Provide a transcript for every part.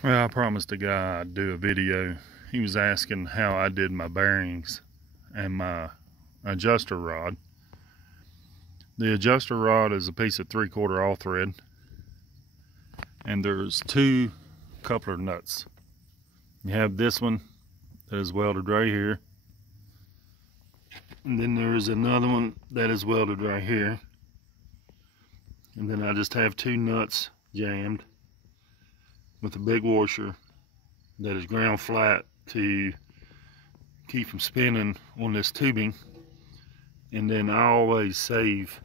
Well, I promised a guy I'd do a video. He was asking how I did my bearings and my adjuster rod. The adjuster rod is a piece of 3/4 all thread, and there's two coupler nuts. You have this one that is welded right here, and then there's another one that is welded right here, and then I just have two nuts jammed with a big washer that is ground flat to keep from spinning on this tubing. And then I always save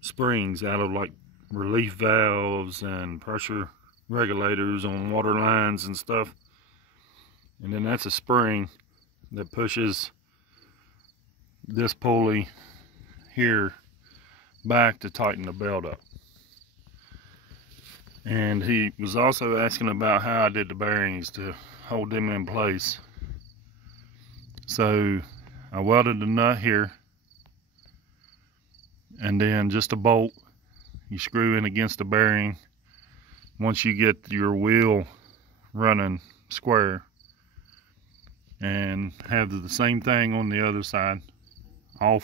springs out of like relief valves and pressure regulators on water lines and stuff. And then that's a spring that pushes this pulley here back to tighten the belt up. And he was also asking about how I did the bearings to hold them in place. So I welded the nut here, and then just a bolt you screw in against the bearing. Once you get your wheel running square, and have the same thing on the other side, all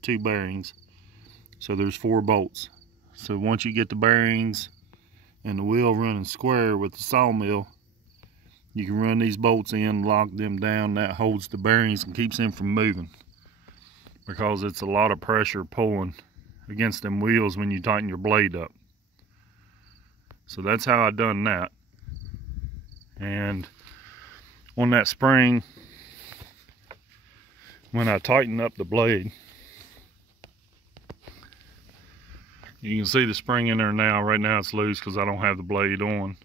two bearings. So there's 4 bolts. So once you get the bearings and the wheel running square with the sawmill, you can run these bolts in, lock them down. That holds the bearings and keeps them from moving, because it's a lot of pressure pulling against them wheels when you tighten your blade up. So that's how I done that. And on that spring, when I tighten up the blade, you can see the spring in there now. Right now it's loose because I don't have the blade on.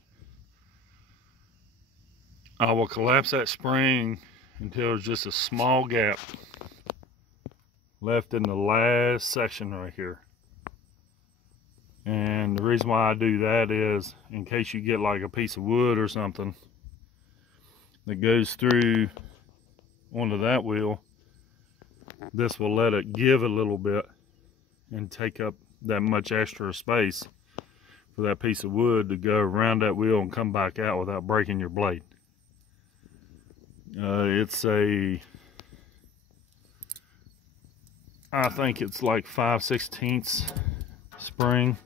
I will collapse that spring until there's just a small gap left in the last section right here. And the reason why I do that is in case you get like a piece of wood or something that goes through onto that wheel, this will let it give a little bit and take up that much extra space for that piece of wood to go around that wheel and come back out without breaking your blade. I think it's like 5/16 spring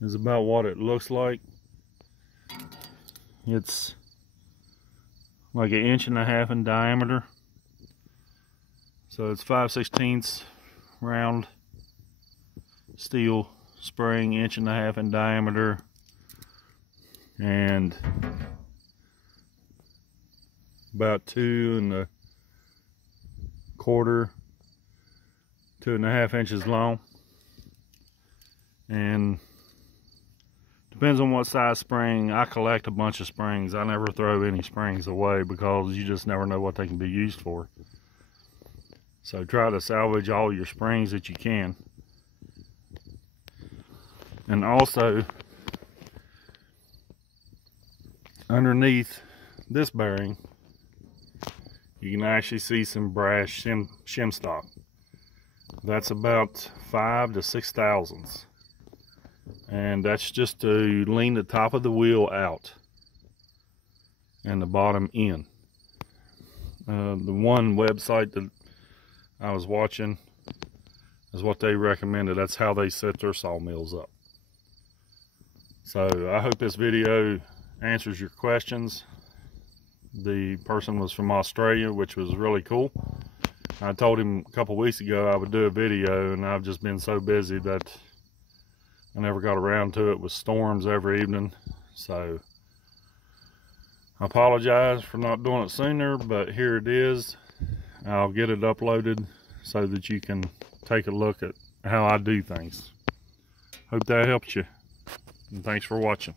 is about what it looks like. It's like 1.5 inches in diameter. So it's 5/16 round steel spring, 1.5 inches in diameter, and about 2 1/4, 2.5 inches long. And depends on what size spring. I collect a bunch of springs. I never throw any springs away because you just never know what they can be used for. So try to salvage all your springs that you can. And also, underneath this bearing, you can actually see some brass shim stock. That's about 5 to 6 thousandths. And that's just to lean the top of the wheel out and the bottom in. The one website that I was watching is what they recommended. That's how they set their sawmills up. So I hope this video answers your questions. The person was from Australia, which was really cool. I told him a couple weeks ago I would do a video, and I've just been so busy that I never got around to it with storms every evening. So I apologize for not doing it sooner, but here it is. I'll get it uploaded so that you can take a look at how I do things. Hope that helped you, and thanks for watching.